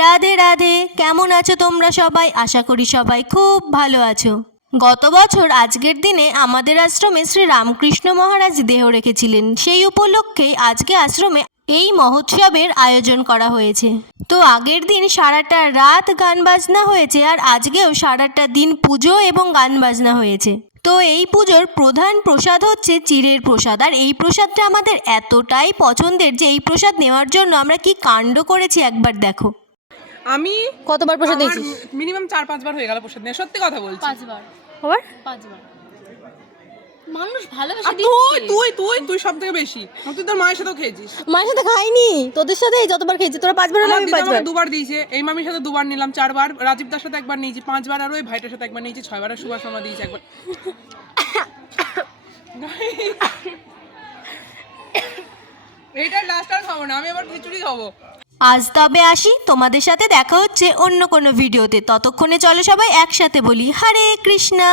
রাধে রাধে। কেমন আছো তোমরা সবাই? আশা করি সবাই খুব ভালো আছো। গত বছর আজকের দিনে আমাদের আশ্রমে শ্রী রামকৃষ্ণ মহারাজ দেহ রেখেছিলেন। সেই উপলক্ষে আজকে আশ্রমে এই মহোৎসবের আয়োজন করা হয়েছে। তো আগের দিন সারাটা রাত গান বাজনা হয়েছে, আর আজকেও সারাটা দিন পুজো এবং গান বাজনা হয়েছে। তো এই পুজোর প্রধান প্রসাদ হচ্ছে চিড়ের প্রসাদ, আর এই প্রসাদটা আমাদের এতটাই পছন্দের যে এই প্রসাদ নেওয়ার জন্য আমরা কি কাণ্ড করেছি একবার দেখো। আমি কতবার প্রসাদ আমার দিয়েছিস? মিনিমাম 4-5 বার হয়ে গেল প্রসাদ নিয়ে, সত্যি কথা বলছি। 5 বার। আবার 5 বার। মানুষ ভালোবেসে আর দিচ্ছে। তুই সব থেকে বেশি। তুই তোর মায়ের সাথেও খেয়েছিস। মায়ের সাথে খাইনি, তোদের সাথেই যতবার খেয়েছি। তোরা 5 বার হলে আমি 5 বার। 2 বার দিয়েছে, এই মামির সাথে 2 বার নিলাম, 4 বার, রাজীব দার সাথে 1 বার নিয়েছি, 5 বার, আর ওই ভাইটার সাথে 1 বার নিয়েছি, 6 বার, আর সুভাষ মামা দিয়েছে 1 বার। এইটাই লাস্ট, আর খাবো না আমি, আবার খিচুড়ি খাবো। আজ তবে আসি, তোমাদের সাথে দেখা হচ্ছে অন্য কোনো ভিডিওতে। ততক্ষণে চলো সবাই একসাথে বলি হরে কৃষ্ণা।